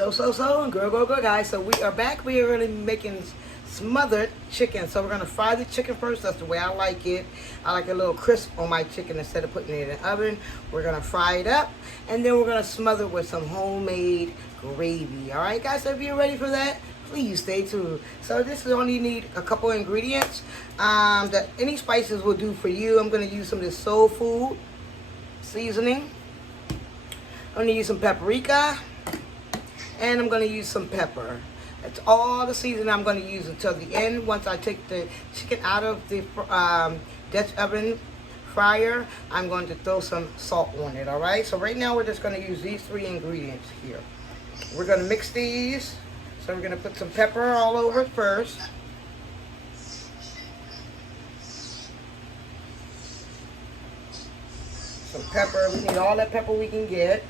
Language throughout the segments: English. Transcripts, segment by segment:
Girl, guys. So we are back. We are going to be making smothered chicken. So we're going to fry the chicken first. That's the way I like it. I like a little crisp on my chicken instead of putting it in the oven. We're going to fry it up, and then we're going to smother it with some homemade gravy. All right, guys. So if you're ready for that, please stay tuned. So this is only need a couple ingredients. That any spices will do for you. I'm going to use some of this soul food seasoning. I'm going to use some paprika. And I'm going to use some pepper. That's all the seasoning I'm going to use until the end. Once I take the chicken out of the Dutch oven fryer, I'm going to throw some salt on it, all right? So right now we're just going to use these 3 ingredients here. We're going to mix these. So we're going to put some pepper all over it first. Some pepper. We need all that pepper we can get.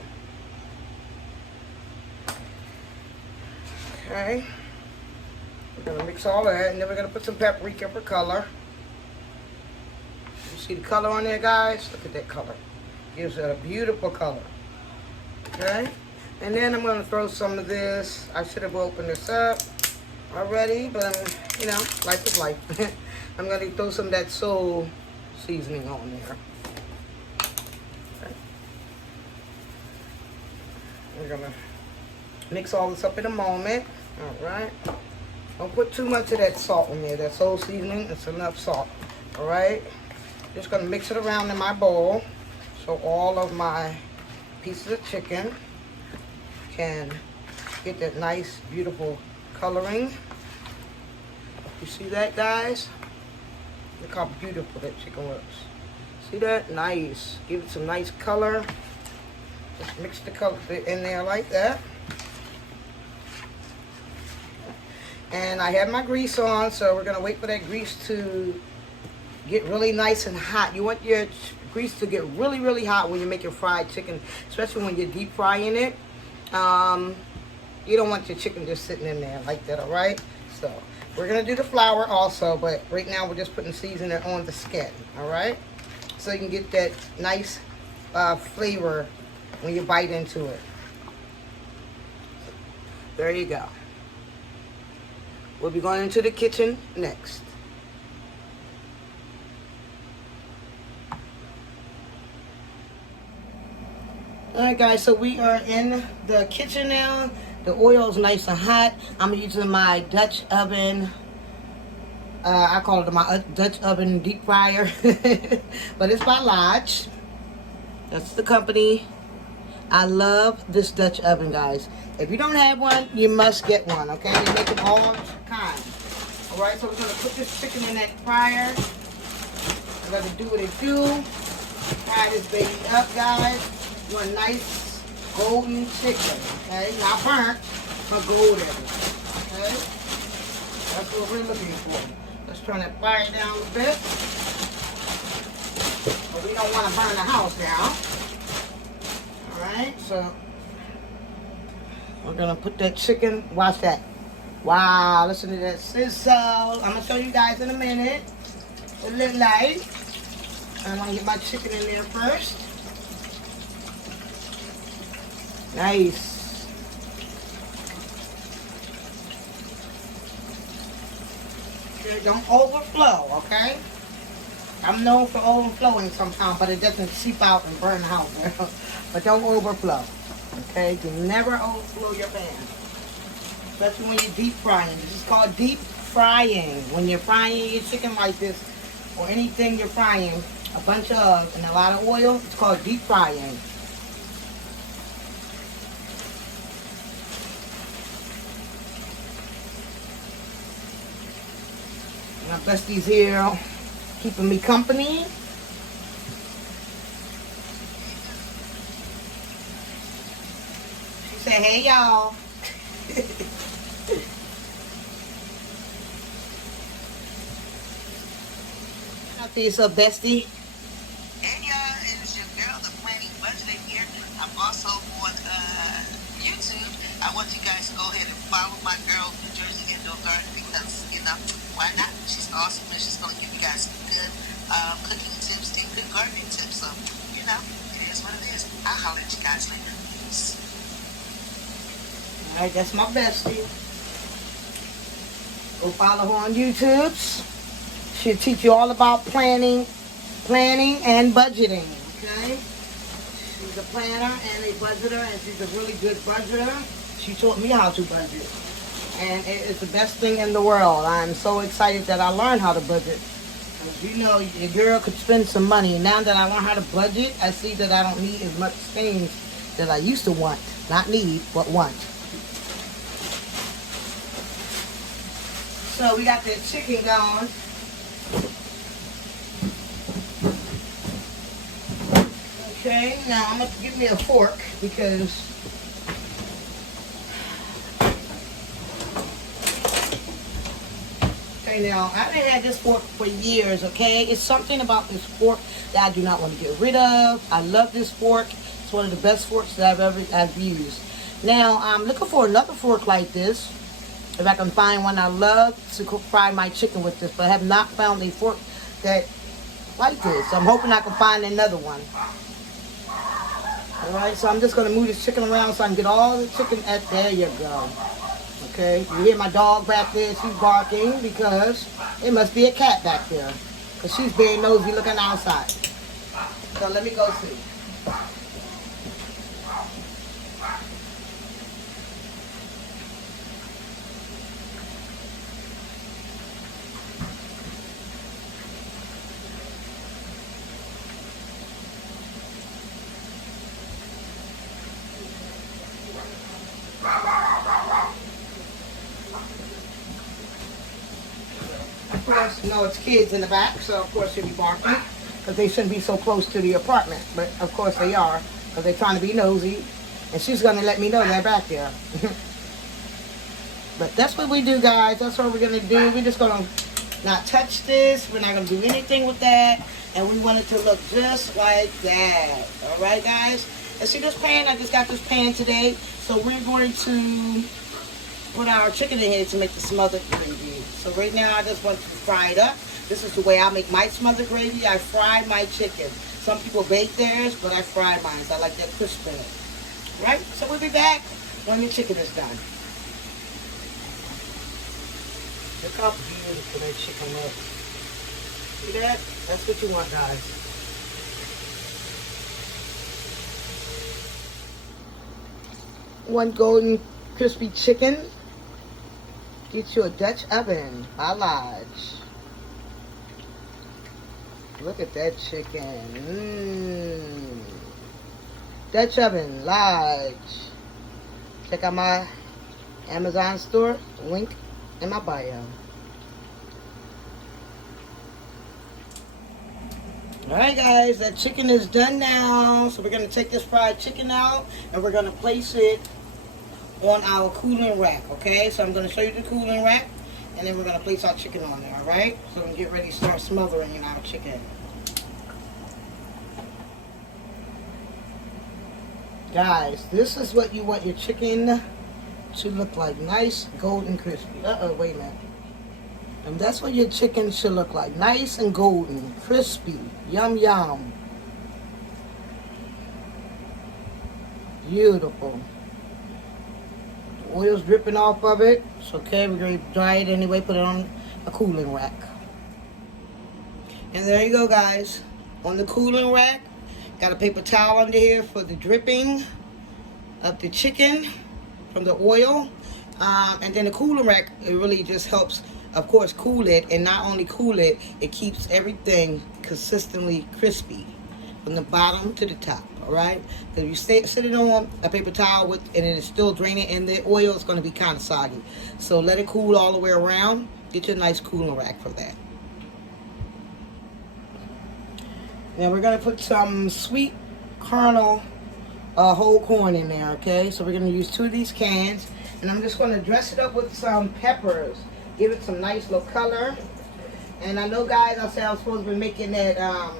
Okay, we're going to mix all that, and then we're going to put some paprika for color. You see the color on there, guys? Look at that color. Gives it a beautiful color. Okay, and then I'm going to throw some of this. I should have opened this up already, but I'm, life is life. I'm going to throw some of that soul seasoning on there. Okay. We're going to mix all this up in a moment. All right. Don't put too much of that salt in there. That soul seasoning, it's enough salt. All right. Just going to mix it around in my bowl so all of my pieces of chicken can get that nice, beautiful coloring. You see that, guys? Look how beautiful that chicken looks. See that? Nice. Give it some nice color. Just mix the color in there like that. And I have my grease on, so we're going to wait for that grease to get really nice and hot. You want your grease to get really, really hot when you're making fried chicken, especially when you're deep frying it. You don't want your chicken just sitting in there like that, all right? So we're going to do the flour also, but right now we're just putting seasoning on the skin, all right? So you can get that nice flavor when you bite into it. There you go. We'll be going into the kitchen next. Alright guys, so we are in the kitchen now. The oil is nice and hot. I'm using my Dutch oven. I call it my Dutch oven deep fryer. But it's by Lodge. That's the company. I love this Dutch oven, guys. If you don't have one, you must get one, okay? They make it all kinds. Alright, so we're going to put this chicken in that fryer. We're going to do what it do. Fry this baby up, guys. You want a nice golden chicken, okay? Not burnt, but golden, okay? That's what we're looking for. Let's turn that fire down a bit. But we don't want to burn the house down. Alright, so we're going to put that chicken. Watch that. Wow, listen to that sizzle. I'm going to show you guys in a minute what it looks like. I'm going to get my chicken in there first. Nice. Okay, don't overflow, okay? I'm known for overflowing sometimes, but it doesn't seep out and burn the house down. But don't overflow, okay? You never overflow your pan, especially when you're deep frying. This is called deep frying. When you're frying your chicken like this, or anything you're frying, a bunch of, and a lot of oil, it's called deep frying. My besties here keeping me company. She said, hey y'all. Out to yourself, bestie. Hey y'all, it's your girl, the Planning Budgeting here. I'm also on YouTube. I want you guys to go ahead and follow my girl, New Jersey Indoor Garden, because, why not? She's awesome, and she's going to give you guys some good cooking tips and good gardening tips. So, it is what it is. I'll holler at you guys later. Peace. Alright, that's my bestie. Go follow her on YouTube. She'll teach you all about planning and budgeting, okay? She's a planner and a budgeter, and she's a really good budgeter. She taught me how to budget, and it is the best thing in the world. I'm so excited that I learned how to budget. As you know, your girl could spend some money. Now that I learned how to budget, I see that I don't need as much things that I used to want. Not need, but want. So we got the chicken going. Okay, now I'm going to give me a fork because okay, now I haven't had this fork for years, okay? It's something about this fork that I do not want to get rid of. I love this fork. It's one of the best forks that I've used. Now I'm looking for another fork like this. If I can find one, I love to cook, fry my chicken with this, but I have not found a fork that like this. I'm hoping I can find another one. Alright, so I'm just going to move this chicken around so I can get all the chicken at, there you go. Okay, you hear my dog back there, she's barking because it must be a cat back there. Because she's being nosy looking outside. So let me go see. Of course, you know, it's kids in the back, so of course she'll be barking because they shouldn't be so close to the apartment. But of course they are because they're trying to be nosy, and she's going to let me know they're back there. But that's what we do, guys. That's what we're going to do. We're just going to not touch this. We're not going to do anything with that, and we want it to look just like that. All right, guys? And see this pan? I just got this pan today, so we're going to put our chicken in here to make the smothered gravy. So right now I just want to fry it up. This is the way I make my smothered gravy. I fry my chicken. Some people bake theirs, but I fry mine. So I like that crisp in it. Right? So we'll be back when the chicken is done. Look how beautiful that chicken looks. See that? That's what you want, guys. One golden crispy chicken. Get you a Dutch oven by Lodge. Look at that chicken. Dutch oven, Lodge. Check out my Amazon store. Link in my bio. Alright guys, that chicken is done now. So we're going to take this fried chicken out and we're going to place it on our cooling rack, okay? So I'm going to show you the cooling rack, and then we're going to place our chicken on there, all right? So we can get ready to start smothering our chicken. Guys, this is what you want your chicken to look like. Nice, golden, crispy. Wait a minute. And that's what your chicken should look like. Nice and golden, crispy, yum, yum. Beautiful. Oil's dripping off of it. It's okay, we're going to dry it anyway, put it on a cooling rack. And there you go, guys. On the cooling rack, got a paper towel under here for the dripping of the chicken from the oil. And then the cooling rack, it really just helps, of course, cool it. And not only cool it, it keeps everything consistently crispy from the bottom to the top. Alright, because if you sit it on a paper towel with, and it is still draining, and the oil is going to be kind of soggy. So let it cool all the way around. Get you a nice cooling rack for that. Now we're going to put some sweet kernel whole corn in there, okay? So we're going to use 2 of these cans, and I'm just going to dress it up with some peppers. Give it some nice little color. And I know, guys, I said I was supposed to be making that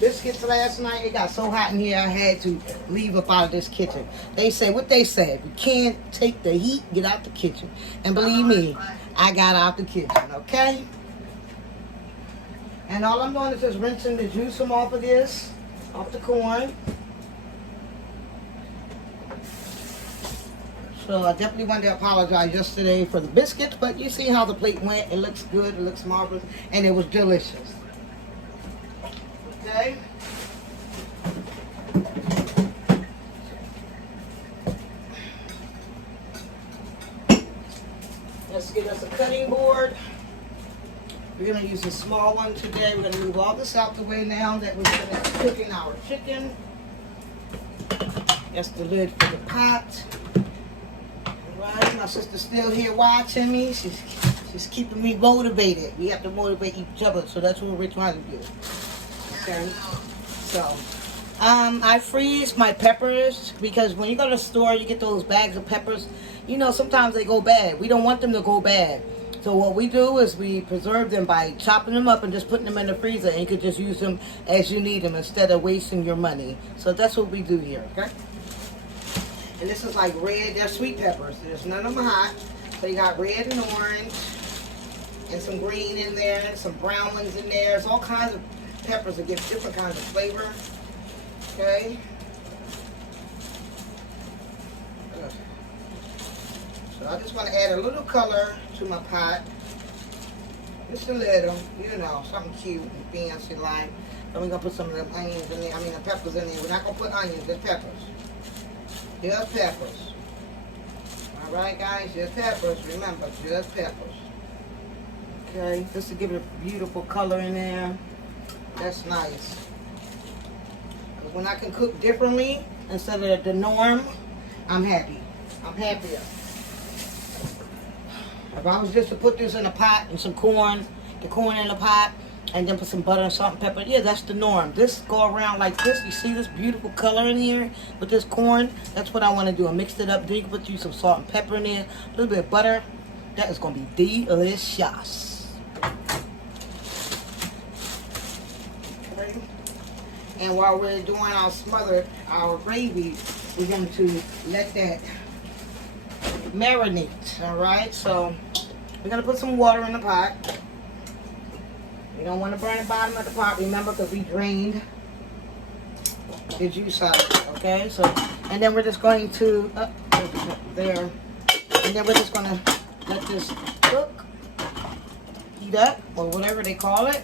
biscuits last night. It got so hot in here I had to leave up out of this kitchen. They say what they said. You can't take the heat, get out the kitchen. And believe me, I got out the kitchen, okay? And all I'm doing is just rinsing the juice from off of this, off the corn. So I definitely wanted to apologize yesterday for the biscuits, but you see how the plate went. It looks good, it looks marvelous, and it was delicious. Okay. Let's get us a cutting board. We're going to use a small one today. We're going to move all this out the way now that we're going to be cooking our chicken. That's the lid for the pot. Alright, my sister's still here watching me. She's keeping me motivated. We have to motivate each other, so that's what we're trying to do. Okay. So, I freeze my peppers because when you go to the store, you get those bags of peppers. You know, sometimes they go bad. We don't want them to go bad. So what we do is we preserve them by chopping them up and just putting them in the freezer, and you could just use them as you need them instead of wasting your money. So that's what we do here, okay? And this is like red, they're sweet peppers. There's none of them hot. So you got red and orange and some green in there and some brown ones in there. There's all kinds of peppers that give different kinds of flavor, okay? So I just want to add a little color to my pot. Just a little, you know, something cute and fancy like. Then we're going to put some of the onions in there, the peppers in there. We're not going to put onions, just peppers. Just peppers. Alright guys, just peppers, remember, just peppers. Okay, just to give it a beautiful color in there. That's nice. Because when I can cook differently instead of the norm, I'm happy. I'm happier. If I was just to put this in a pot and some corn, the corn in the pot, and then put some butter and salt and pepper, yeah, that's the norm. This go around like this. You see this beautiful color in here with this corn? That's what I want to do. I mixed it up. Then you can put you some salt and pepper in there, a little bit of butter. That is going to be delicious. Okay. And while we're doing our smothered, our gravy, we're going to let that marinate. All right, so we're going to put some water in the pot. You don't want to burn the bottom of the pot, remember, because we drained the juice out of it, okay? So, and then we're just going to, there, and then we're just going to let this cook, heat up, or whatever they call it,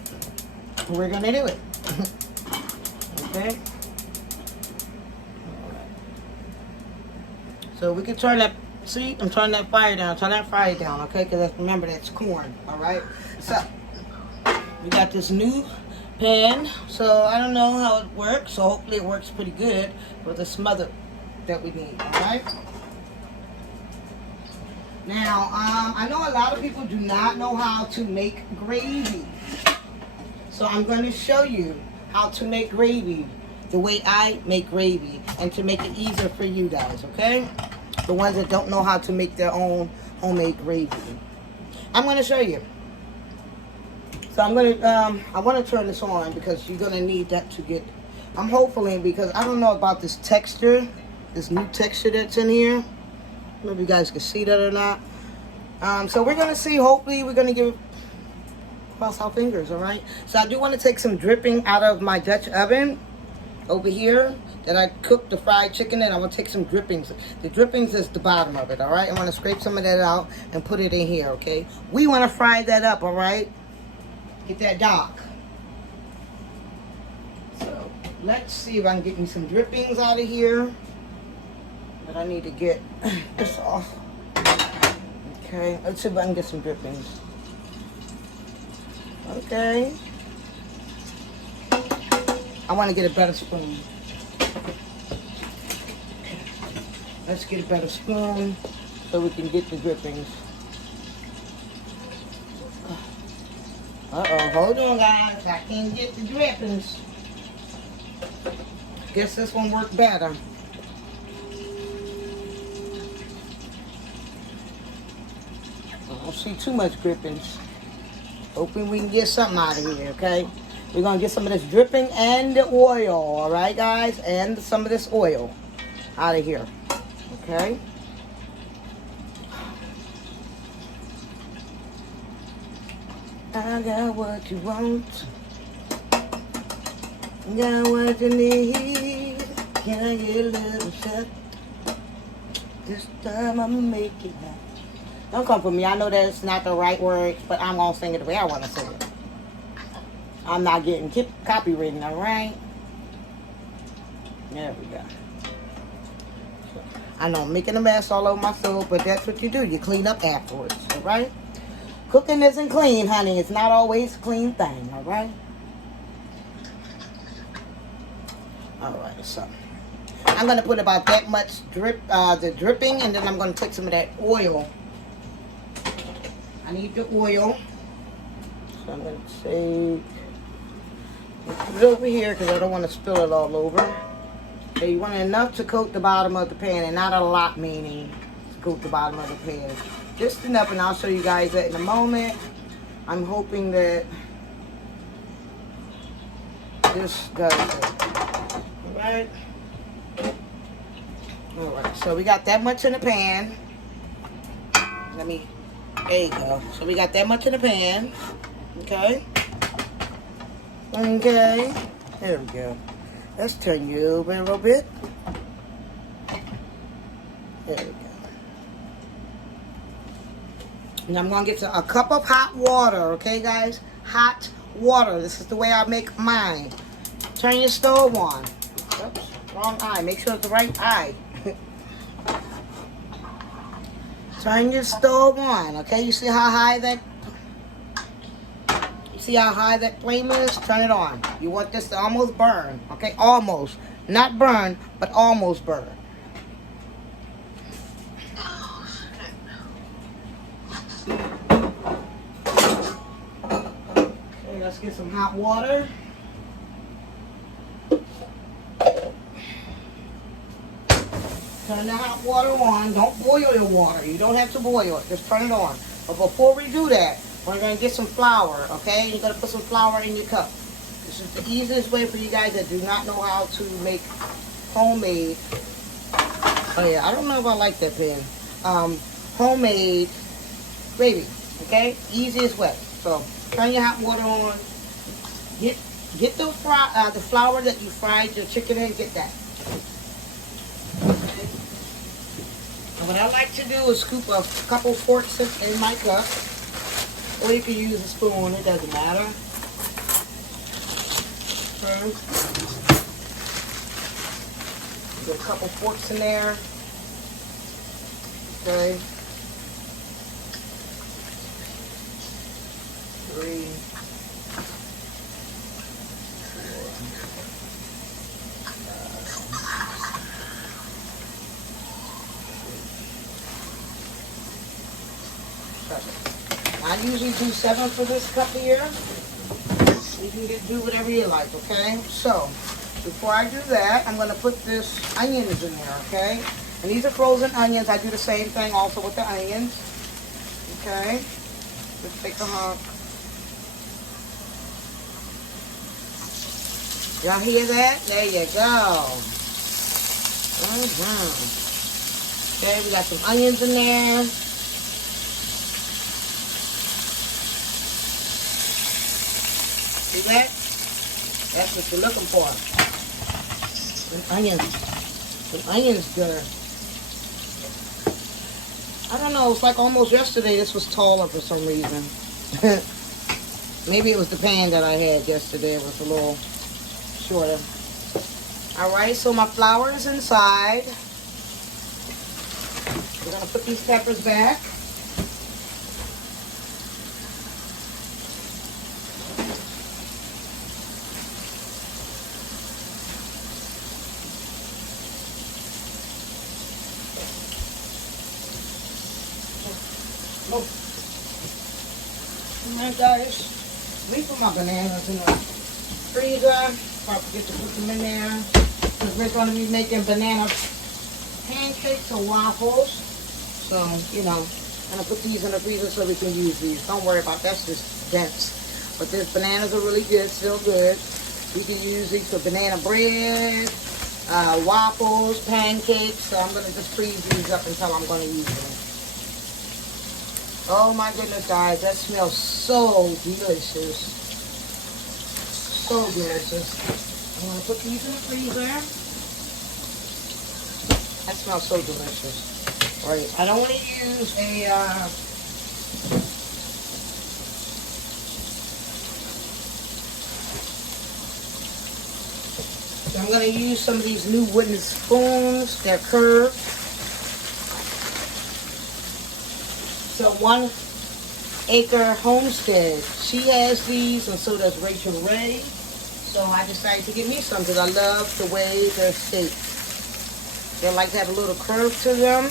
and we're going to do it, okay? So we can turn that, see, I'm turning that fire down, okay? Because remember, that's corn, all right? So, we got this new pan, so I don't know how it works, so hopefully it works pretty good for the smother that we need, alright? Now, I know a lot of people do not know how to make gravy, so I'm going to show you how to make gravy the way I make gravy, and to make it easier for you guys, okay? The ones that don't know how to make their own homemade gravy. I'm going to show you. So I'm going to, I want to turn this on because you're going to need that to get, I'm hopefully, because I don't know about this texture, this new texture that's in here. I don't know if you guys can see that or not. So we're going to see, hopefully we're going to cross our fingers, all right? So I do want to take some dripping out of my Dutch oven over here that I cooked the fried chicken in. I want to take some drippings. The drippings is the bottom of it, all right? I want to scrape some of that out and put it in here, okay? We want to fry that up, all right? Get that dark. So let's see if I can get me some drippings out of here. But I need to get this off. Okay, let's see if I can get some drippings. Okay. I want to get a better spoon. Let's get a better spoon so we can get the drippings. Uh-oh, hold on guys, I can't get the drippings. Guess this one worked better. I don't see too much drippings. Hoping we can get something out of here, okay? We're gonna get some of this dripping and the oil, all right guys? And some of this oil out of here, okay? I got what you want, got what you need. Can I get a little shot? This time I'm making it. Don't come for me. I know that's not the right words, but I'm gonna sing it the way I want to sing it. I'm not getting copywritten, all right? There we go. I know I'm making a mess all over my stove, but that's what you do. You clean up afterwards, all right? Cooking isn't clean, honey. It's not always a clean thing, all right? All right, so I'm going to put about that much the dripping, and then I'm going to take some of that oil. I need the oil. So I'm going to put it over here because I don't want to spill it all over. So you want enough to coat the bottom of the pan, and not a lot, meaning to coat the bottom of the pan. Just enough, and I'll show you guys that in a moment. I'm hoping that this does it. Alright. Alright, so we got that much in the pan. There you go. So we got that much in the pan. Okay. Okay. There we go. Let's turn you over a little bit. There we go. And I'm going to get a cup of hot water, okay, guys? Hot water. This is the way I make mine. Turn your stove on. Oops, wrong eye. Make sure it's the right eye. Turn your stove on, okay? You see how high that flame is? Turn it on. You want this to almost burn, okay? Almost. Not burn, but almost burn. Okay, let's get some hot water. Turn the hot water on. Don't boil your water. You don't have to boil it. Just turn it on. But before we do that, we're going to get some flour, okay? You're going to put some flour in your cup. This is the easiest way for you guys that do not know how to make homemade. Oh, yeah. I don't know if I like that pen. Homemade gravy, okay? Easiest way. So, turn your hot water on. Get the flour that you fried your chicken in. Get that. And what I like to do is scoop a couple forks in my cup. Or you can use a spoon, it doesn't matter. Okay. Get a couple forks in there. Okay. 3, 4, 7. I usually do 7 for this cup here. You can do whatever you like, okay? So, before I do that, I'm going to put this onions in there, okay? And these are frozen onions. I do the same thing also with the onions. Okay? Let's take a hunk. Y'all hear that? There you go. Okay, we got some onions in there. See that? That's what you're looking for. Some onions good. I don't know, it's like almost yesterday this was taller for some reason. Maybe it was the pan that I had yesterday. It was a little shorter. Alright, so my flour is inside. We're going to put these peppers back. Alright guys, let me put my bananas in the freezer. If I forget to put them in there. Because we're going to be making banana pancakes or waffles. So, you know, I'm going to put these in the freezer so we can use these. Don't worry about that, that's just dense. But these bananas are really good, still good. We can use these for banana bread, waffles, pancakes. So I'm going to just freeze these up until I'm going to use them. Oh my goodness, guys, that smells so delicious. So delicious. I'm going to put these in the freezer. That smells so delicious. Right. I don't want to use a I'm going to use some of these new wooden spoons. They're curved. So 1 Acre Homestead, she has these, and so does Rachel Ray. So I decided to get me some because I love the way they're shaped. They like to have a little curve to them.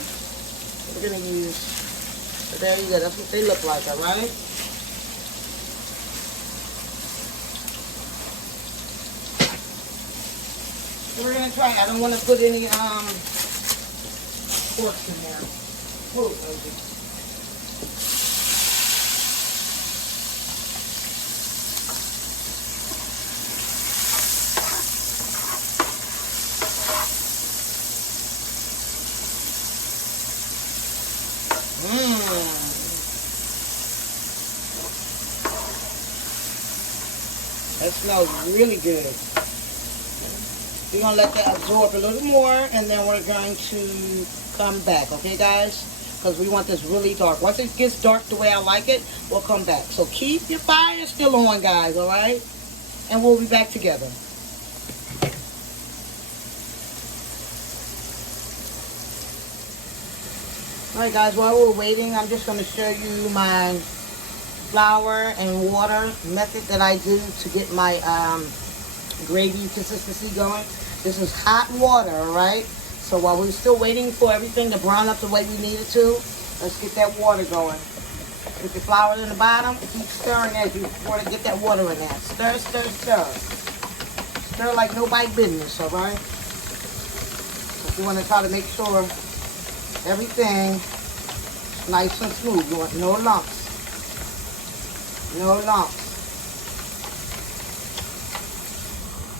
We're going to use, so there you go, that's what they look like, alright? So we're going to try it. I don't want to put any forks in there. Whoa, baby. That smells really good. We're going to let that absorb a little more, and then we're going to come back, okay, guys? Because we want this really dark. Once it gets dark the way I like it, we'll come back. So keep your fire still on, guys, all right? And we'll be back together. All right, guys, while we're waiting, I'm just going to show you my flour and water method that I do to get my gravy consistency going. This is hot water, all right? So while we're still waiting for everything to brown up the way we need it to, let's get that water going. Put your flour in the bottom, keep stirring as you want to get that water in there. Stir, stir, stir. Stir like nobody's business, all right? So you want to try to make sure everything is nice and smooth. You want no lumps. No lumps.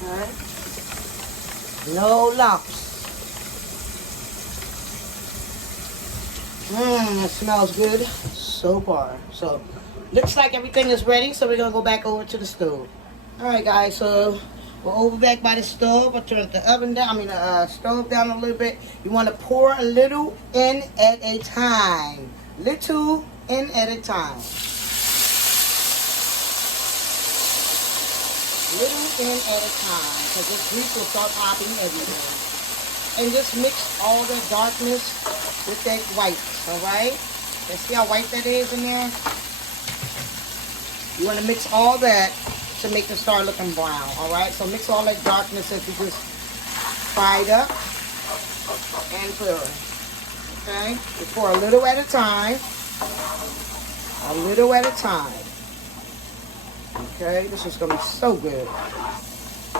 Alright? No lumps. It smells good so far. So, looks like everything is ready, so we're going to go back over to the stove. Alright guys, so we're over back by the stove. I turned the oven down, the stove down a little bit. You want to pour a little in at a time. Little in at a time. Little in at a time, because this grease will start popping everywhere. And just mix all the darkness with that white, alright? You see how white that is in there? You want to mix all that to make it start looking brown, alright? So mix all that darkness that you just fried up and clear it. Okay? Just pour a little at a time. A little at a time. Okay, this is going to be so good.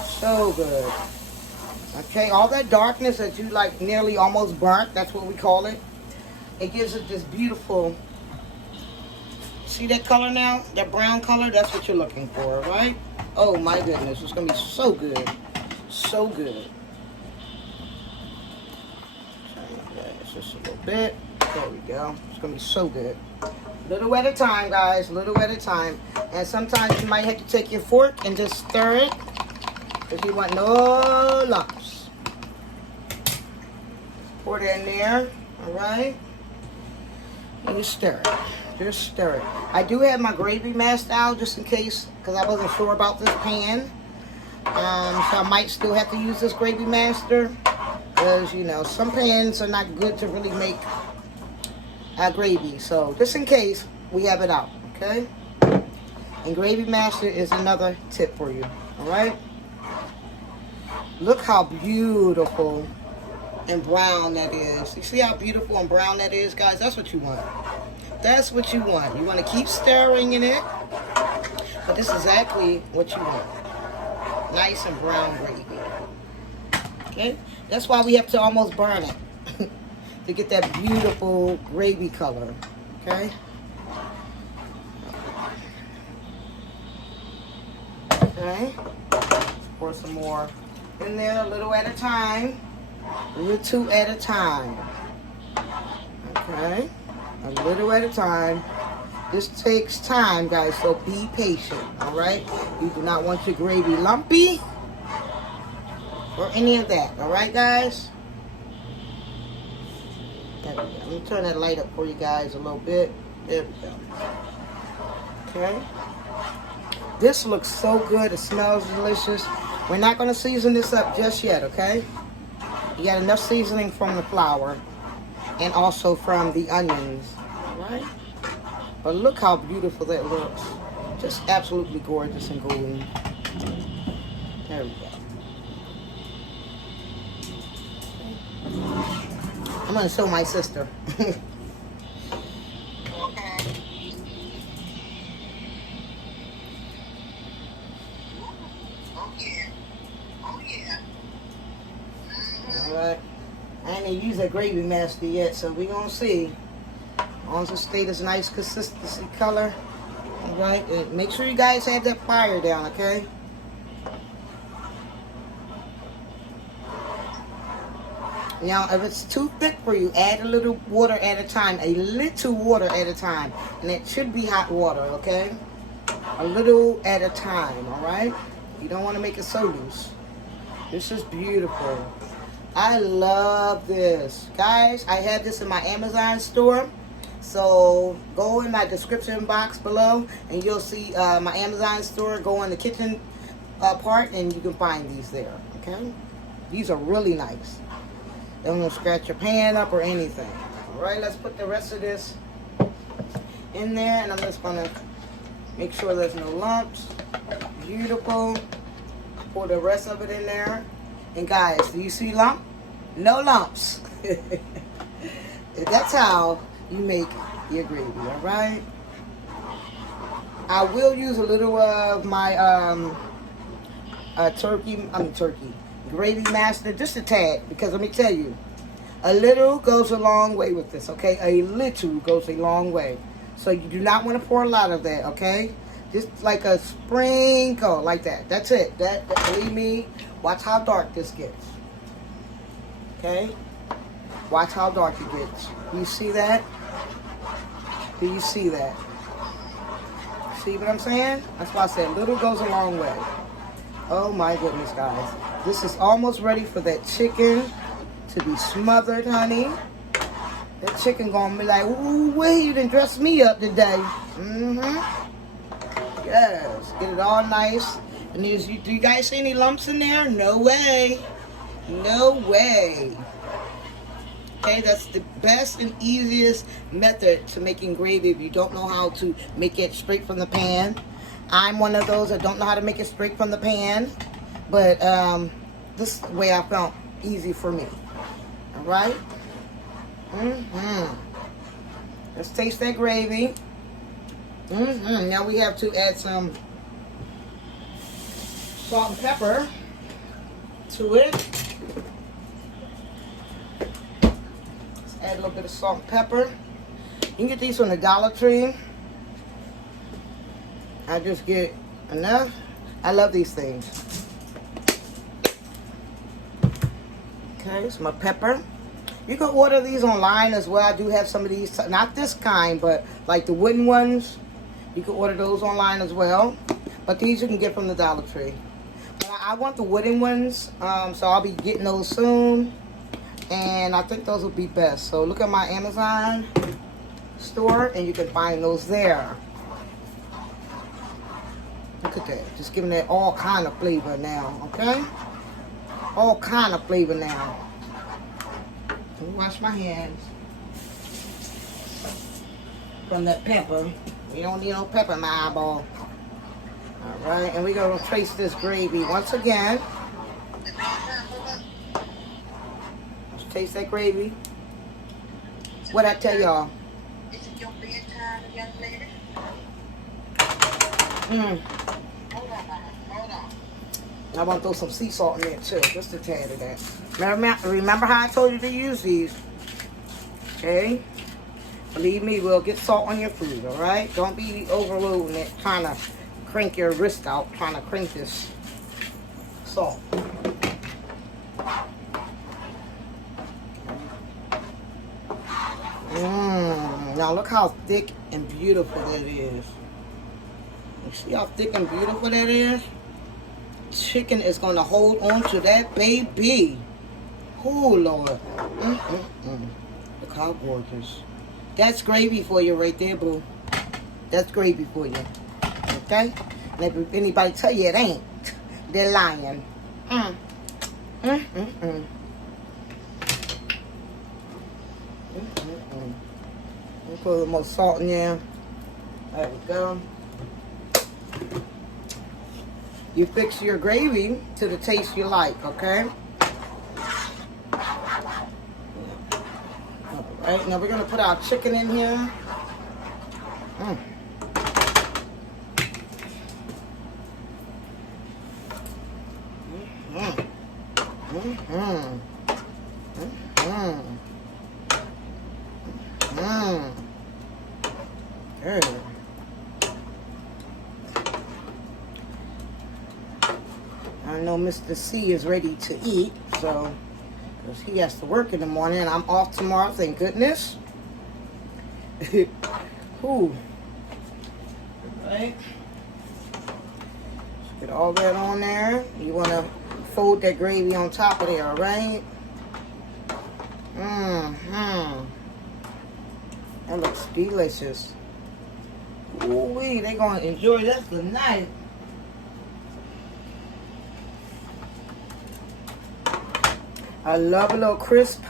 So good. Okay, all that darkness that you like nearly almost burnt, that's what we call it. It gives it this beautiful, see that color now? That brown color, that's what you're looking for, right? Oh my goodness, it's going to be so good. So good. Okay, just a little bit. There we go. It's going to be so good. Little at a time, guys. Little at a time. And sometimes you might have to take your fork and just stir it. Because you want no lumps. Pour that in there. Alright. And you stir it. Just stir it. I do have my gravy masked out just in case. Because I wasn't sure about this pan. So I might still have to use this gravy master. Because, you know, some pans are not good to really make gravy, so just in case we have it out, okay? And gravy master is another tip for you, all right? Look how beautiful and brown that is. You see how beautiful and brown that is, guys? That's what you want. That's what you want. You want to keep stirring in it, but this is exactly what you want. Nice and brown gravy. Okay? That's why we have to almost burn it. To get that beautiful gravy color, okay? Okay, pour some more in there, a little at a time, a little at a time, okay? A little at a time. This takes time, guys, so be patient, all right? You do not want your gravy lumpy or any of that, all right, guys? Let me turn that light up for you guys a little bit. There we go. Okay. This looks so good. It smells delicious. We're not going to season this up just yet, okay? You got enough seasoning from the flour and also from the onions, all right? But look how beautiful that looks. Just absolutely gorgeous and golden. There we go. I'm going to show my sister. Okay. Oh yeah. Oh yeah. All right. I ain't even used that gravy master yet, so we're going to see. As long as it stays this nice consistency color. All right. And make sure you guys have that fire down, okay? Now, if it's too thick for you, add a little water at a time. A little water at a time. And it should be hot water, okay? A little at a time, all right? You don't want to make it so loose. This is beautiful. I love this. Guys, I have this in my Amazon store. So go in my description box below and you'll see my Amazon store. Go in the kitchen part and you can find these there, okay? These are really nice. They don't scratch your pan up or anything. All right, let's put the rest of this in there, and I'm just gonna make sure there's no lumps. Beautiful. Pour the rest of it in there. And guys, do you see lump? No lumps. That's how you make your gravy, all right? I will use a little of my turkey gravy master, just a tad, because let me tell you, a little goes a long way with this, okay? A little goes a long way. So you do not want to pour a lot of that, okay? Just like a sprinkle, like that. That's it. That believe me, watch how dark this gets. Okay? Watch how dark it gets. Do you see that? Do you see that? See what I'm saying? That's why I said little goes a long way. Oh my goodness, guys. This is almost ready for that chicken to be smothered, honey. That chicken gonna be like, ooh, wait, you done dressed me up today. Yes, get it all nice. And do you guys see any lumps in there? No way. No way. Okay, that's the best and easiest method to making gravy if you don't know how to make it straight from the pan. I'm one of those that don't know how to make it straight from the pan. But this is the way I found easy for me. All right? Let's taste that gravy. Now we have to add some salt and pepper to it. Let's add a little bit of salt and pepper. You can get these from the Dollar Tree. I just get enough. I love these things. Okay, it's my pepper. You can order these online as well. I do have some of these, not this kind, but like the wooden ones. You can order those online as well. But these you can get from the Dollar Tree. But I want the wooden ones, so I'll be getting those soon. And I think those will be best. So look at my Amazon store and you can find those there. Look at that. Just giving that all kind of flavor now, okay? All kind of flavor now. Let me wash my hands from that pepper. We don't need no pepper in my eyeball. All right, and we're going to trace this gravy once again. Let's taste that gravy. What'd I tell y'all? Is it your bedtime, young lady? Hold on. I want to throw some sea salt in there too, just a tad of that. Remember how I told you to use these? Okay? Believe me, we'll get salt on your food, all right? Don't be overloading it, trying to crank your wrist out, trying to crank this salt. Now look how thick and beautiful that is. You see how thick and beautiful that is? Chicken is going to hold on to that baby. Oh, Lord. Look Look how gorgeous. That's gravy for you right there, boo. That's gravy for you. Okay? And if anybody tell you it ain't, they're lying. We'll put a little more salt in there. There we go. You fix your gravy to the taste you like, okay? Alright, now we're going to put our chicken in here. Good. I know Mr. C is ready to eat, so because he has to work in the morning, and I'm off tomorrow, thank goodness. Ooh. Right. Get all that on there. You want to fold that gravy on top of there, all right? That looks delicious. Ooh-wee, they're going to enjoy this tonight. I love a little crisp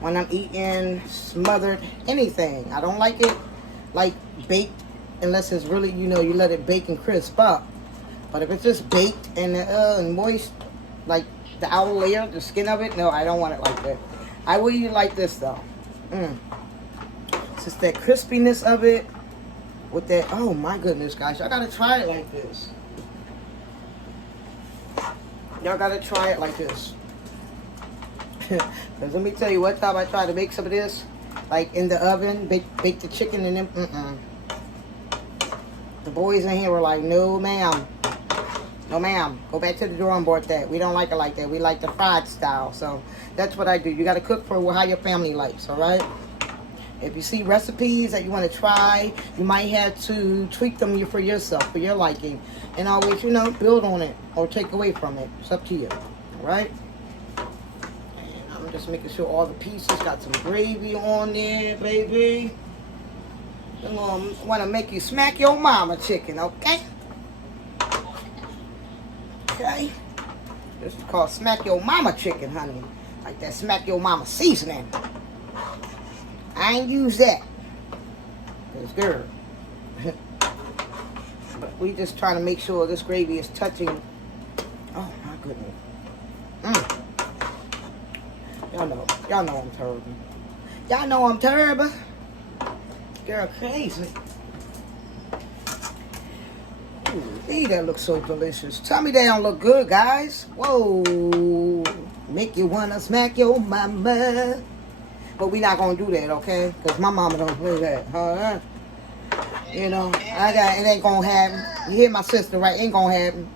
when I'm eating smothered anything. I don't like it like baked unless it's really, you know, you let it bake and crisp up. But if it's just baked and moist, like the outer layer, the skin of it, no, I don't want it like that. I will eat it like this though. It's just that crispiness of it with that, oh my goodness, guys. Y'all gotta try it like this. Y'all gotta try it like this. Because let me tell you, one time I tried to make some of this, like in the oven, bake the chicken and then, The boys in here were like, no ma'am. No ma'am. Go back to the drawing board that. We don't like it like that. We like the fried style. So that's what I do. You got to cook for how your family likes, all right? If you see recipes that you want to try, you might have to tweak them for yourself, for your liking. And always, you know, build on it or take away from it. It's up to you, all right? Just making sure all the pieces got some gravy on there, baby. I'm gonna want to make you smack your mama chicken, okay? Okay. This is called smack your mama chicken, honey. Like that smack your mama seasoning. I ain't use that. It's good. But we just trying to make sure this gravy is touching. Oh my goodness. Y'all know I'm terrible. Y'all know I'm terrible. Girl, crazy. Ooh, that looks so delicious. Tell me they don't look good, guys. Whoa. Make you wanna smack your mama. But we not gonna do that, okay? Because my mama don't play that, huh? You know, it ain't gonna happen. You hear my sister, right? Ain't gonna happen.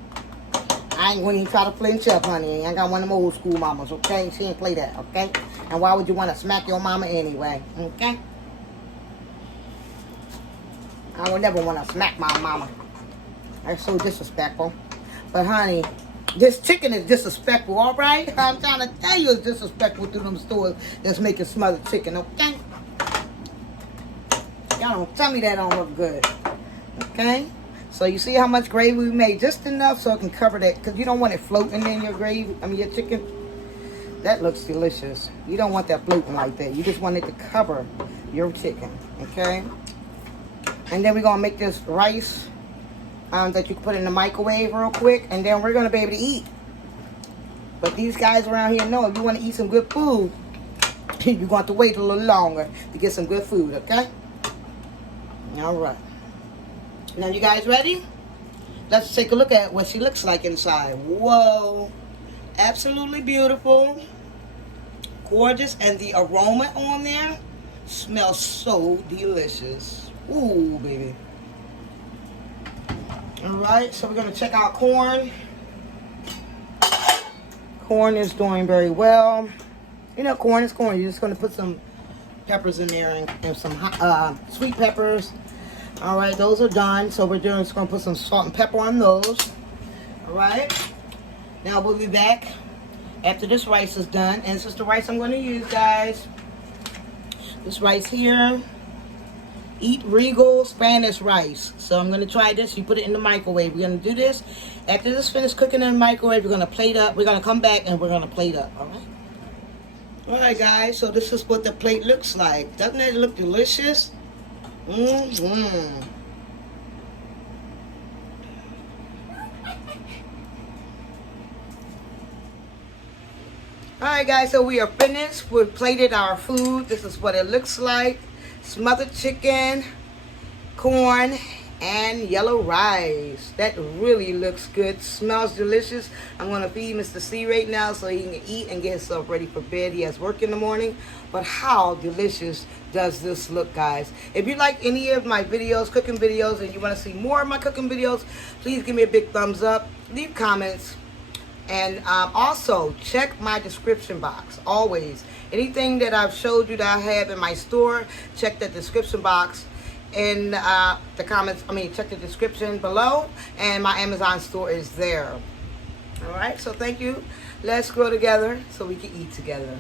I ain't going to even try to flinch up, honey. I got one of them old school mamas, okay? She ain't play that, okay? And why would you want to smack your mama anyway, okay? I would never want to smack my mama. That's so disrespectful. But, honey, this chicken is disrespectful, all right? I'm trying to tell you it's disrespectful to them stores that's making smothered chicken, okay? Y'all don't tell me that don't look good, okay? So you see how much gravy we made? Just enough so it can cover that. Because you don't want it floating in your gravy. Your chicken. That looks delicious. You don't want that floating like that. You just want it to cover your chicken. Okay? And then we're going to make this rice that you can put in the microwave real quick. And then we're going to be able to eat. But these guys around here know if you want to eat some good food, you're going to have to wait a little longer to get some good food. Okay? All right. Now, you guys ready? Let's take a look at what she looks like inside. Whoa. Absolutely beautiful. Gorgeous. And the aroma on there smells so delicious. Ooh, baby. All right. So, we're going to check out corn. Corn is doing very well. You know, corn is corn. You're just going to put some peppers in there and some sweet peppers. All right, those are done. So we're just going to put some salt and pepper on those. All right. Now we'll be back after this rice is done. And this is the rice I'm going to use, guys. This rice here, Eat Regal Spanish rice. So I'm gonna try this. You put it in the microwave. We're gonna do this. After this finished cooking in the microwave, we're gonna plate up. We're gonna come back and we're gonna plate up. All right. All right, guys. So this is what the plate looks like. Doesn't it look delicious? Mm-hmm. Alright guys, so we are finished. We've plated our food. This is what it looks like. Smothered chicken, corn, and yellow rice. That really looks good. Smells delicious. I'm going to feed Mr. C right now so he can eat and get himself ready for bed. He has work in the morning. But how delicious does this look, guys? If you like any of my videos, cooking videos, and you want to see more of my cooking videos, please give me a big thumbs up. Leave comments. And also check my description box. Always, anything that I've showed you that I have in my store, check the description box in the comments. Check the description below, and my Amazon store is there. All right, so thank you. Let's grow together so we can eat together.